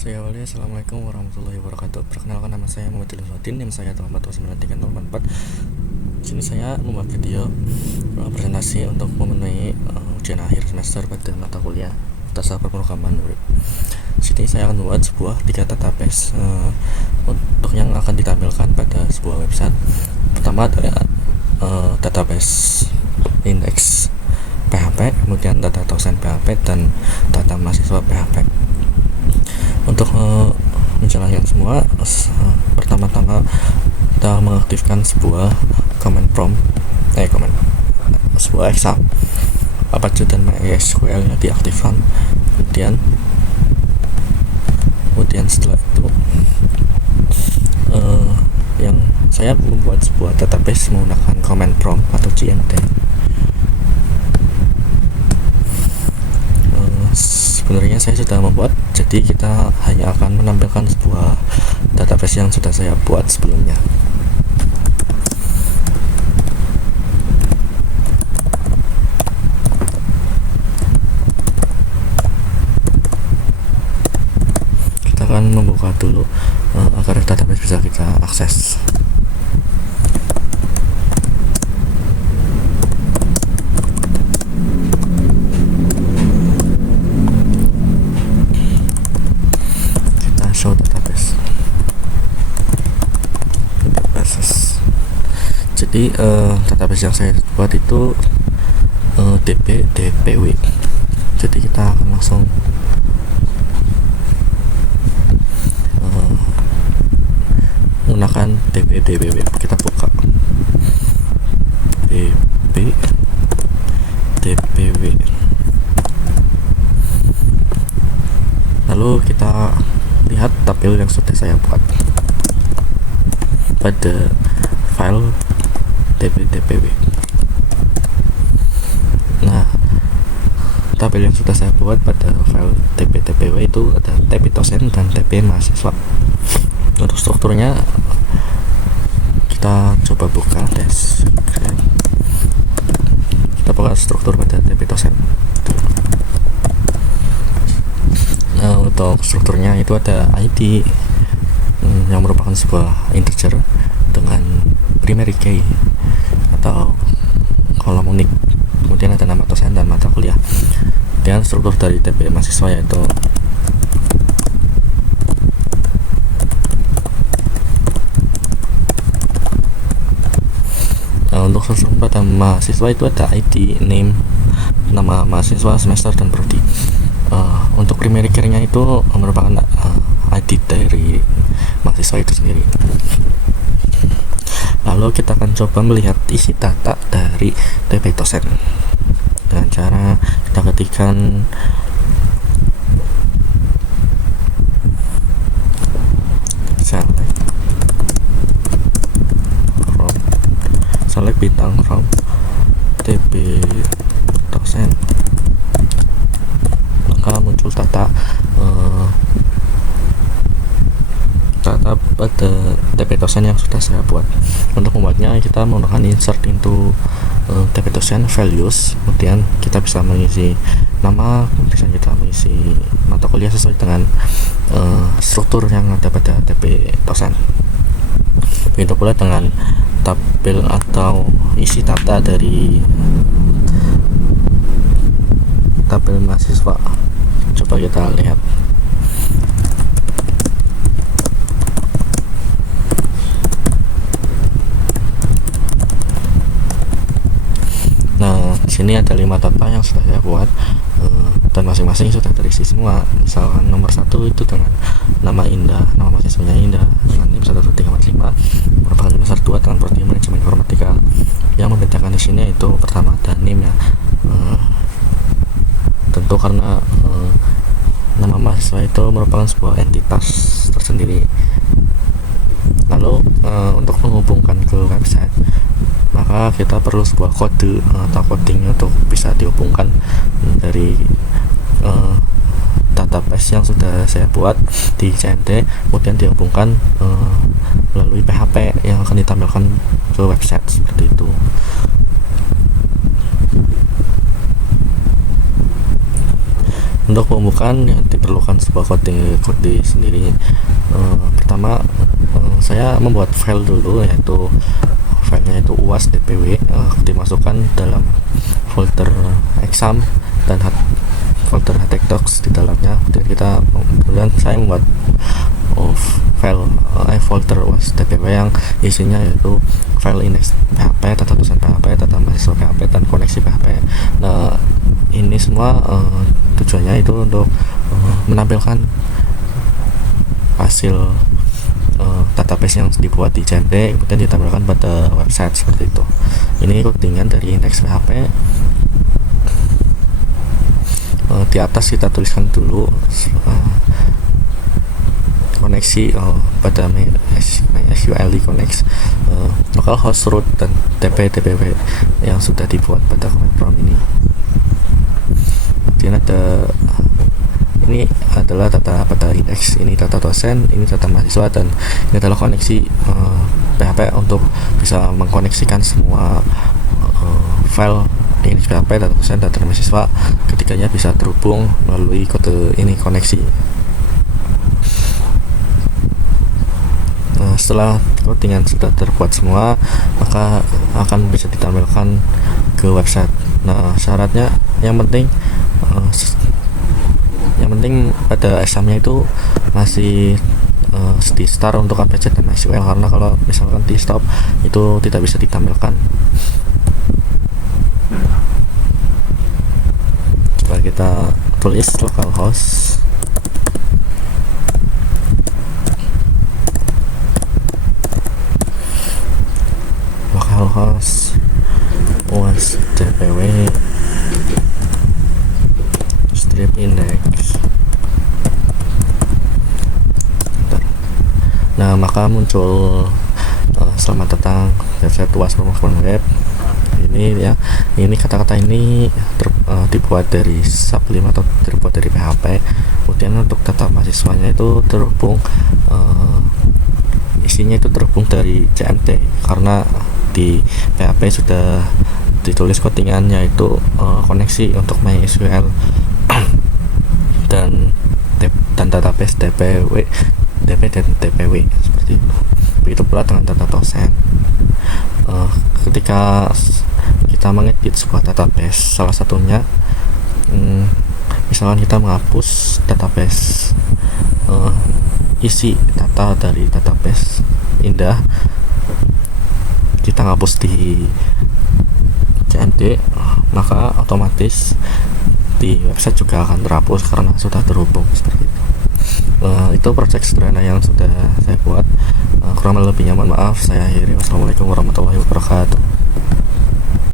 Saya awali, Assalamualaikum warahmatullahi wabarakatuh. Perkenalkan, nama saya Muhammad Ilmuddin, NIM saya telah 49344. Di sini saya membuat video presentasi untuk memenuhi ujian akhir semester pada mata kuliah dasar pemrograman web. Di sini saya akan membuat sebuah 3 database untuk yang akan ditampilkan pada sebuah website. Pertama adalah database index PHP, kemudian data dosen PHP, dan data mahasiswa PHP. Untuk menjalankan semua, pertama-tama kita mengaktifkan sebuah sebuah exam Apache dan MySQL nya diaktifkan. Kemudian setelah itu yang saya membuat sebuah database menggunakan command prompt atau CMD. Sebenarnya saya sudah membuat, jadi kita hanya akan menampilkan sebuah database yang sudah saya buat sebelumnya. Kita akan membuka dulu agar database bisa kita akses. Show databases. Jadi database yang saya buat itu DPW. Jadi kita akan langsung menggunakan DPW. Kita buka DPW. Lalu kita lihat tabel yang sudah saya buat pada file DPW. Nah, tabel yang sudah saya buat pada file DPW itu ada TP dosen dan TP mahasiswa. Untuk strukturnya kita coba buka kita buka struktur pada TP dosen. Nah, untuk strukturnya itu ada ID yang merupakan sebuah integer dengan primary key atau kolom unik. Kemudian ada nama dosen dan mata kuliah. Dan struktur dari TP mahasiswa yaitu untuk struktur pada mahasiswa itu ada ID, name, nama mahasiswa, semester, dan prodi. Untuk primary key-nya itu merupakan ID dari mahasiswa itu sendiri. Lalu kita akan coba melihat isi data dari TP dosen dengan cara kita ketikkan select bintang from TP dosen, maka muncul data pada TP dosen yang sudah saya buat. Untuk membuatnya kita menggunakan insert into TP dosen values, kemudian kita bisa mengisi nama, kemudian kita mengisi mata kuliah sesuai dengan struktur yang ada pada TP dosen. Begitu pula dengan tabel atau isi data dari tabel mahasiswa. Coba kita lihat. Nah, di sini ada 5 data yang sudah saya buat dan masing-masing sudah terisi semua. Misalkan nomor 1 itu dengan nama Indah, nama mahasiswanya Indah dengan NIM 12345, merupakan semester 2 dengan prodi manajemen informatika. Yang membedakan di sini itu pertama ada NIM ya. Tentu karena nama mahasiswa itu merupakan sebuah entitas tersendiri. Lalu untuk menghubungkan ke website, maka kita perlu sebuah kode atau coding untuk bisa dihubungkan dari database yang sudah saya buat di CMD, kemudian dihubungkan melalui PHP yang akan ditampilkan ke website seperti itu. Untuk pembukaan ya diperlukan sebuah kode sendiri. Pertama, saya membuat file dulu, yaitu filenya itu uas dpw, dimasukkan dalam folder exam dan folder htaccdocs di dalamnya. Kemudian saya membuat folder uas dpw yang isinya yaitu file index PHP, tata tulisan PHP, tata mahasiswa PHP, dan koneksi PHP. Nah, ini semua tujuannya itu untuk menampilkan hasil database yang dibuat di CMD kemudian ditampilkan pada website seperti itu. Ini codingan dari index PHP. Di atas kita tuliskan dulu koneksi pada MySQL connect localhost root dan dpw yang sudah dibuat pada command prompt ini. Kemudian ini adalah data pada index, ini data dosen, ini data mahasiswa, dan ini adalah koneksi PHP untuk bisa mengkoneksikan semua file index PHP, data dosen, data mahasiswa. Ketiganya bisa terhubung melalui kode ini koneksi. Setelah codingan sudah terbuat semua, maka akan bisa ditampilkan ke website. Nah, syaratnya yang penting pada examnya itu masih di start untuk APC dan MySQL, karena kalau misalkan di stop itu tidak bisa ditampilkan. Coba kita tulis localhost uas dpw strip index. Nah, maka muncul selamat datang website uas web. Ini kata-kata ini dibuat dari Sublime atau terbuat dari PHP. Kemudian untuk data mahasiswanya itu terhubung isinya itu terhubung dari CMD, karena di PHP sudah ditulis codingannya itu koneksi untuk MySQL dan database DP dan DPW seperti itu. Begitu pula dengan data dosen. Ketika kita mengedit sebuah database, salah satunya misalkan kita menghapus database isi data dari database Indah, kita ngapus di CMD, maka otomatis di website juga akan terhapus karena sudah terhubung seperti itu. Itu project sederhana yang sudah saya buat. Kurang lebihnya mohon maaf. Saya akhiri. Wassalamualaikum warahmatullahi wabarakatuh.